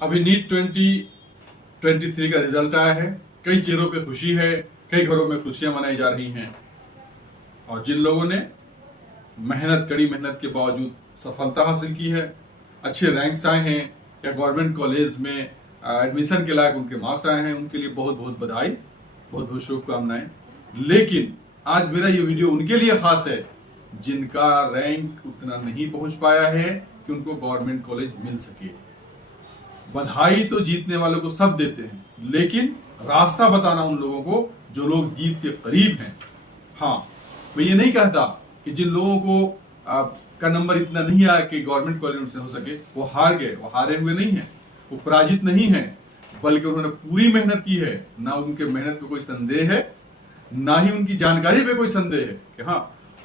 अभी नीट 2023 का रिजल्ट आया है। कई चेहरों पे खुशी है, कई घरों में खुशियां मनाई जा रही हैं। और जिन लोगों ने कड़ी मेहनत के बावजूद सफलता हासिल की है, अच्छे रैंक्स आए हैं या गवर्नमेंट कॉलेज में एडमिशन के लायक उनके मार्क्स आए हैं, उनके लिए बहुत बहुत बधाई, बहुत बहुत शुभकामनाएं। लेकिन आज मेरा ये वीडियो उनके लिए खास है जिनका रैंक उतना नहीं पहुंच पाया है कि उनको गवर्नमेंट कॉलेज मिल सके। बधाई तो जीतने वालों को सब देते हैं, लेकिन रास्ता बताना उन लोगों को जो लोग जीत के करीब हैं। हाँ, मैं ये नहीं कहता कि जिन लोगों को का नंबर इतना नहीं आया कि गवर्नमेंट कॉलेज से हो सके वो हार गए। वो हारे हुए नहीं है, वो पराजित नहीं है, बल्कि उन्होंने पूरी मेहनत की है। ना उनके मेहनत पे कोई संदेह है, ना ही उनकी जानकारी पे कोई संदेह है कि हाँ,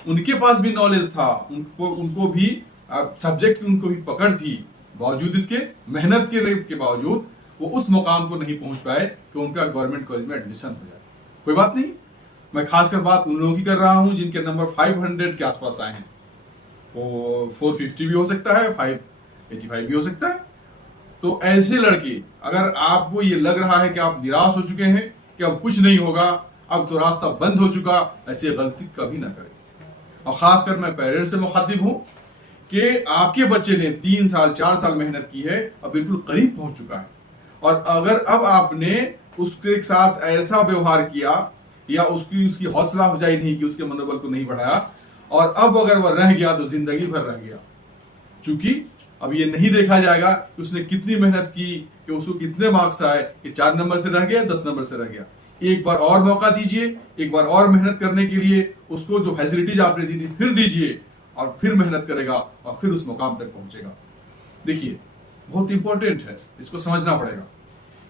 उनके पास भी नॉलेज था, उनको भी सब्जेक्ट की उनको भी पकड़ थी। बावजूद इसके मेहनत के बावजूद वो उस मुकाम को नहीं पहुंच पाए कि उनका गवर्नमेंट कॉलेज में एडमिशन हो जाए। कोई बात नहीं, मैं खासकर बात उन लोगों की कर रहा हूं जिनके नंबर 500 के आसपास आए हैं। वो 450 भी हो सकता है, 585 भी हो सकता है। तो ऐसे लड़के, अगर आपको ये लग रहा है कि आप निराश हो चुके हैं कि अब कुछ नहीं होगा, अब तो रास्ता बंद हो चुका, ऐसी गलती कभी ना करें। और खासकर मैं पेरेंट्स से मुखातिब हूं कि आपके बच्चे ने 3 साल 4 साल मेहनत की है और बिल्कुल करीब पहुंच चुका है, और अगर अब आपने उसके साथ ऐसा व्यवहार किया या उसकी हौसला अफजाई नहीं की, उसके मनोबल को नहीं बढ़ाया, और अब अगर वह रह गया तो जिंदगी भर रह गया। क्योंकि अब ये नहीं देखा जाएगा कि उसने कितनी मेहनत की, कि उसको कितने मार्क्स आए, कि 4 नंबर से रह गया, 10 नंबर से रह गया। एक बार और मौका दीजिए, एक बार और मेहनत करने के लिए उसको जो फैसिलिटीज आपने दी थी फिर दीजिए, और फिर मेहनत करेगा और फिर उस मुकाम तक पहुंचेगा। देखिए, बहुत इंपॉर्टेंट है, इसको समझना पड़ेगा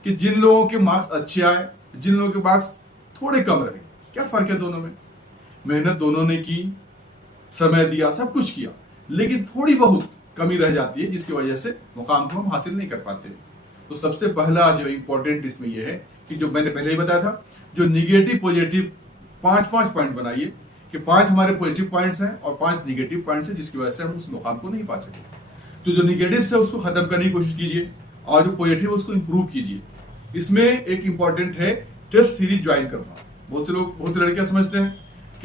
कि जिन लोगों के मार्क्स अच्छे आए, जिन लोगों के मार्क्स थोड़े कम रहे, क्या फर्क है दोनों में? मेहनत दोनों ने की, समय दिया, सब कुछ किया, लेकिन थोड़ी बहुत कमी रह जाती है जिसकी वजह से मुकाम को हम हासिल नहीं कर पाते। तो सबसे पहला जो इंपॉर्टेंट इसमें यह है कि जो मैंने पहले ही बताया था, जो निगेटिव पॉजिटिव 5-5 पॉइंट बनाइए कि 5 हमारे पॉजिटिव पॉइंट्स हैं और 5 निगेटिव पॉइंट्स हैं जिसकी वजह से हम उस मुकाम को नहीं पा सके। तो जो निगेटिव है उसको खत्म करने की कोशिश कीजिए और जो पॉजिटिव है उसको इंप्रूव कीजिए। इसमें एक इंपॉर्टेंट है टेस्ट सीरीज ज्वाइन करना। बहुत से लड़कियां समझते हैं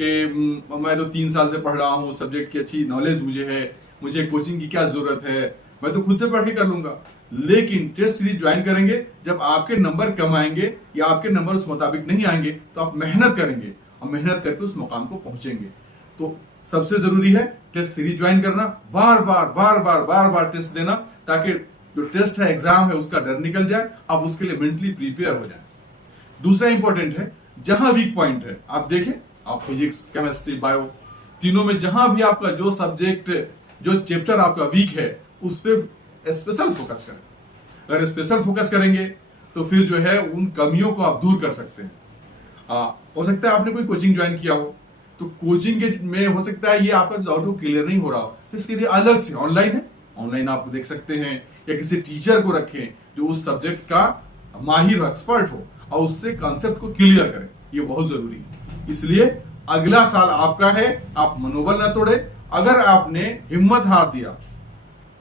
कि मैं तो 3 साल से पढ़ रहा हूँ, सब्जेक्ट की अच्छी नॉलेज मुझे है, मुझे कोचिंग की क्या जरूरत है, मैं तो खुद से पढ़ के कर लूंगा। लेकिन टेस्ट सीरीज ज्वाइन करेंगे जब आपके नंबर कम आएंगे या आपके नंबर उस मुताबिक नहीं आएंगे, तो आप मेहनत करेंगे और मेहनत करके उस मुकाम को पहुंचेंगे। तो सबसे जरूरी है टेस्ट सीरीज ज्वाइन करना, बार बार टेस्ट देना, ताकि जो टेस्ट है, एग्जाम है, उसका डर निकल जाए, आप उसके लिए मेंटली प्रिपेयर हो जाए। दूसरा इंपॉर्टेंट है, जहां वीक पॉइंट है आप देखें, आप फिजिक्स, केमिस्ट्री, बायो, तीनों में जहां भी आपका जो सब्जेक्ट, जो चैप्टर आपका वीक है, उस पर स्पेशल फोकस करें। अगर स्पेशल फोकस करेंगे तो फिर जो है उन कमियों को आप दूर कर सकते हैं। हो सकता है आपने कोई कोचिंग ज्वाइन किया हो, तो कोचिंग के में हो सकता है ये आपका डाउट क्लियर नहीं हो रहा हो, तो इसके लिए अलग से ऑनलाइन है, ऑनलाइन आप देख सकते हैं, या किसी टीचर को रखें जो उस सब्जेक्ट का माहिर एक्सपर्ट हो और उससे कॉन्सेप्ट को क्लियर करें। ये बहुत जरूरी है। इसलिए अगला साल आपका है, आप मनोबल न तोड़े। अगर आपने हिम्मत हार दिया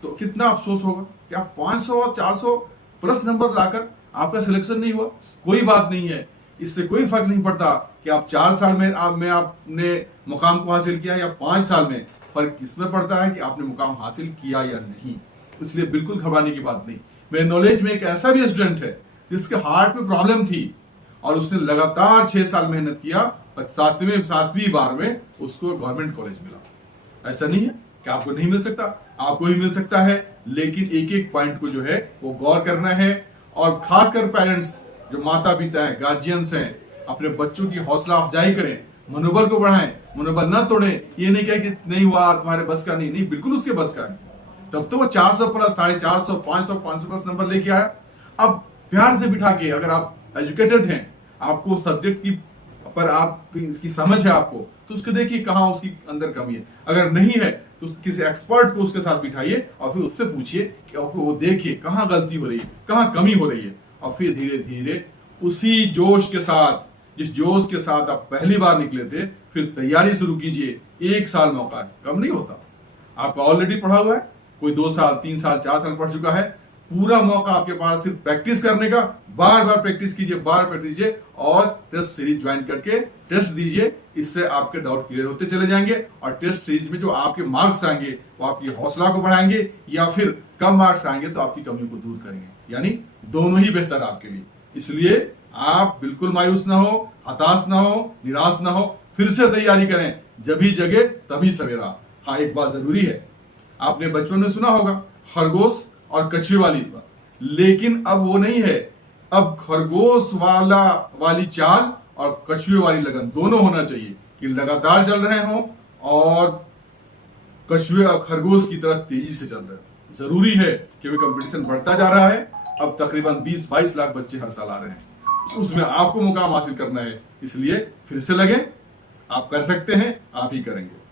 तो कितना अफसोस होगा कि आप 500 और 400 प्लस नंबर लाकर आपका सिलेक्शन नहीं हुआ। कोई बात नहीं है, इससे कोई फर्क नहीं पड़ता कि आप 4 साल में आपने मुकाम को हासिल किया या 5 साल में। फर्क इसमें पड़ता है कि आपने मुकाम हासिल किया या नहीं। इसलिए बिल्कुल घबराने की बात नहीं। मेरे नॉलेज में एक ऐसा भी स्टूडेंट है जिसके हार्ट में प्रॉब्लम थी और उसने लगातार 6 साल मेहनत किया और 7वीं बार में उसको गवर्नमेंट कॉलेज मिला। ऐसा नहीं है कि आपको नहीं मिल सकता, आपको ही मिल सकता है, लेकिन एक एक पॉइंट को जो है वो गौर करना है। और खासकर पेरेंट्स, जो माता पिता हैं, गार्जियंस हैं, अपने बच्चों की हौसला अफजाई करें, मनोबल को बढ़ाएं, मनोबल ना तोड़ें। ये नहीं कहे कि नहीं हुआ, तुम्हारे बस का नहीं, नहीं, बिल्कुल उसके बस का है। तब तो वो 400 प्लस, 450, 500, 500 प्लस नंबर लेके आया। अब प्यार से बिठा के, अगर आप एजुकेटेड हैं, आपको सब्जेक्ट की पर आपकी इसकी समझ है आपको, तो उसको देखिए कहाँ उसकी अंदर कमी है। अगर नहीं है तो किसी एक्सपर्ट को उसके साथ बिठाइए और फिर उससे पूछिए कि आपको, वो देखिए कहाँ गलती हो रही है, कहाँ कमी हो रही है, और फिर धीरे धीरे उसी जोश के साथ, जिस जोश के साथ आप पहली बार निकले थे, फिर तैयारी शुरू कीजिए। 1 साल मौका है, कम नहीं होता। आपका ऑलरेडी पढ़ा हुआ है, कोई 2 साल, 3 साल, 4 साल पढ़ चुका है, पूरा मौका आपके पास सिर्फ प्रैक्टिस करने का। बार बार प्रैक्टिस कीजिए, बार प्रैक्टिस कीजिए और टेस्ट सीरीज ज्वाइन करके टेस्ट दीजिए। इससे आपके डाउट क्लियर होते चले जाएंगे और टेस्ट सीरीज में जो आपके मार्क्स आएंगे वो आपकी हौसला को बढ़ाएंगे या फिर कम मार्क्स आएंगे तो आपकी कमियों को दूर करेंगे। यानी दोनों ही बेहतर आपके लिए। इसलिए आप बिल्कुल मायूस ना हो, हताश ना हो, निराश ना हो, फिर से तैयारी करें। जभी जगे तभी सवेरा। हाँ, एक बात जरूरी है, आपने बचपन में सुना होगा खरगोश और कछुए वाली बात, लेकिन अब वो नहीं है। अब खरगोश वाली चाल और कछुए वाली लगन दोनों होना चाहिए कि लगातार चल रहे हों और कछुए और खरगोश की तरह तेजी से चल रहे हो। जरूरी है क्योंकि कंपटीशन बढ़ता जा रहा है। अब तकरीबन 20-22 लाख बच्चे हर साल आ रहे हैं, उसमें आपको मुकाम हासिल करना है। इसलिए फिर से लगे, आप कर सकते हैं, आप ही करेंगे।